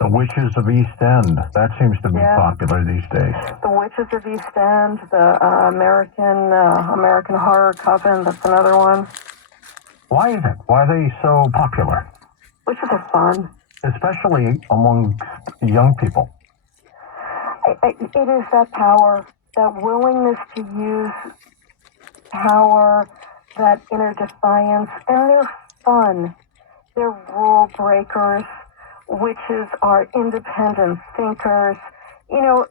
The Witches of East End. That seems to be popular these days. The Witches of East End, the American Horror Coven, that's another one. Why is it? Why are they so popular? Witches are fun. Especially among young people. It is that power, that willingness to use power, that inner defiance, and they're fun. They're rule breakers. Witches are independent thinkers. You know,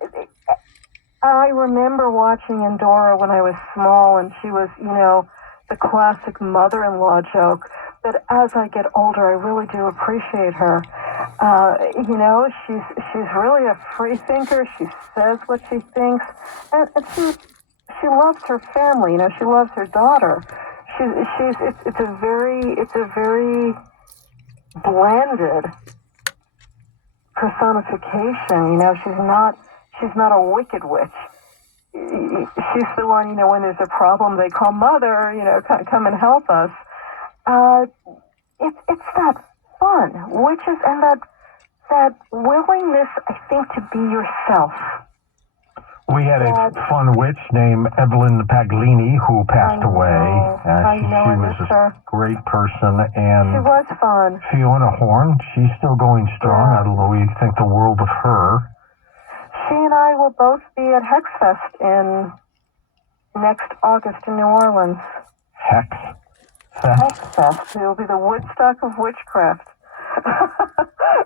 I remember watching Endora when I was small, and she was, you know, the classic mother-in-law joke. But as I get older, I really do appreciate her. You know, she's really a free thinker. She says what she thinks, and she loves her family. You know, she loves her daughter. It's a very blended personification. You know, she's not a wicked witch. She's the one, you know, when there's a problem, they call mother, you know, come and help us. It's that fun, witches, and that willingness, I think, to be yourself. We had a fun witch named Evelyn Paglini who passed away. She was a great person. And she was fun. Fiona Horn, she's still going strong. I don't know, we think the world of her. She and I will both be at Hex Fest in next August in New Orleans. Hex Fest? Hex Fest. It will be the Woodstock of witchcraft.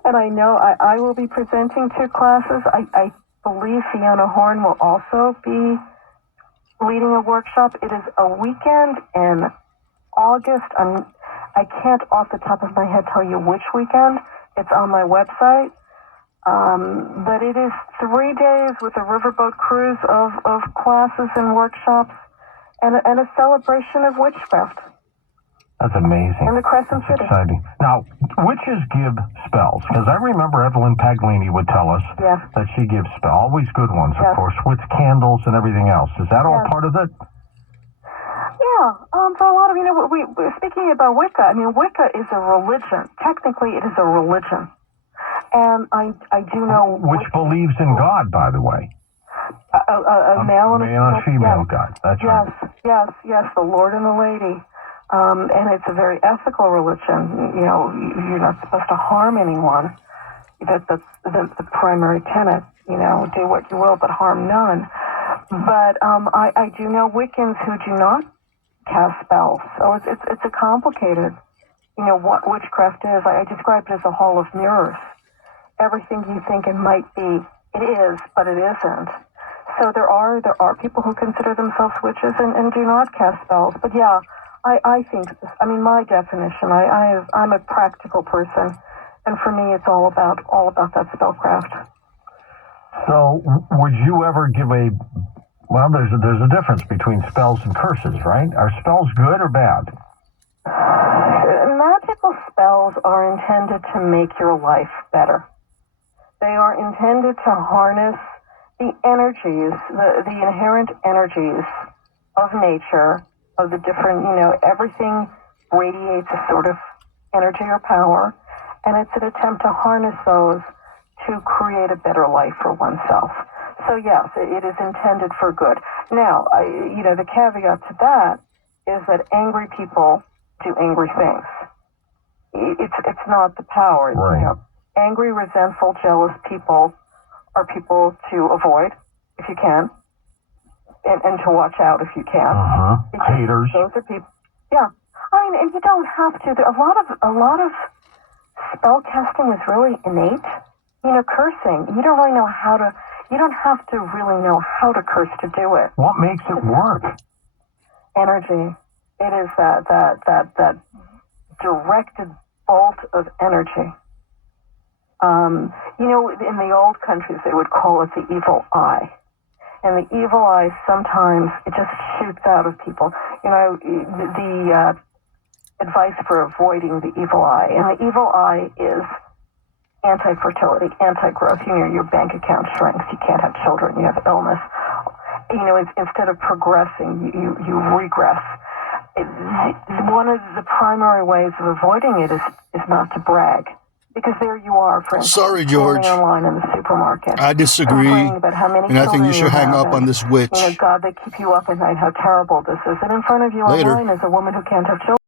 And I know I will be presenting 2 classes. I believe Fiona Horn will also be leading a workshop. It is a weekend in August. I can't off the top of my head tell you which weekend. It's on my website. But it is 3 days with a riverboat cruise of classes and workshops and a celebration of witchcraft. That's amazing. In the Crescent City. Exciting. Now, witches give spells, because I remember Evelyn Paglini would tell us that she gives spells, always good ones, of course, with candles and everything else. Is that all part of it? Yeah, for a lot of, you know, we're speaking about Wicca. I mean, Wicca is a religion. Technically, it is a religion. And I do know... Which believes in God, by the way. A male and a female God. That's right. Yes, the Lord and the Lady. And it's a very ethical religion. You know, you're not supposed to harm anyone. That's the primary tenet. You know, do what you will, but harm none. But I do know Wiccans who do not cast spells. So it's a complicated, you know, what witchcraft is. I describe it as a hall of mirrors. Everything you think it might be, it is, but it isn't. So there are people who consider themselves witches and do not cast spells. But yeah, I think, I mean, my definition, I'm a practical person, and for me, it's all about that spellcraft. So, would you ever give well, there's a difference between spells and curses, right? Are spells good or bad? Magical spells are intended to make your life better. They are intended to harness the energies, the inherent energies of nature, of the different, you know, everything radiates a sort of energy or power, and it's an attempt to harness those to create a better life for oneself. So yes, it is intended for good. Now, you know, the caveat to that is that angry people do angry things. It's not the power. Right. You know, angry, resentful, jealous people are people to avoid if you can. And to watch out if you can. Haters. Those are people. Yeah, I mean, and you don't have to. A lot of spell casting is really innate. You know, cursing. You don't really know how to. You don't have to really know how to curse to do it. What makes it work? Energy. It is that directed bolt of energy. You know, in the old countries, they would call it the evil eye. And the evil eye, sometimes, it just shoots out of people. You know, the advice for avoiding the evil eye. And the evil eye is anti-fertility, anti-growth. You know, your bank account shrinks. You can't have children. You have illness. You know, instead of progressing, you regress. One of the primary ways of avoiding it is not to brag. Because there you are, for instance, Sorry, George. standing online in the supermarket. I disagree, About how many and I think you should hang have, up on this witch. God, they keep you up at night, how terrible this is. And in front of you Later. online is a woman who can't have children.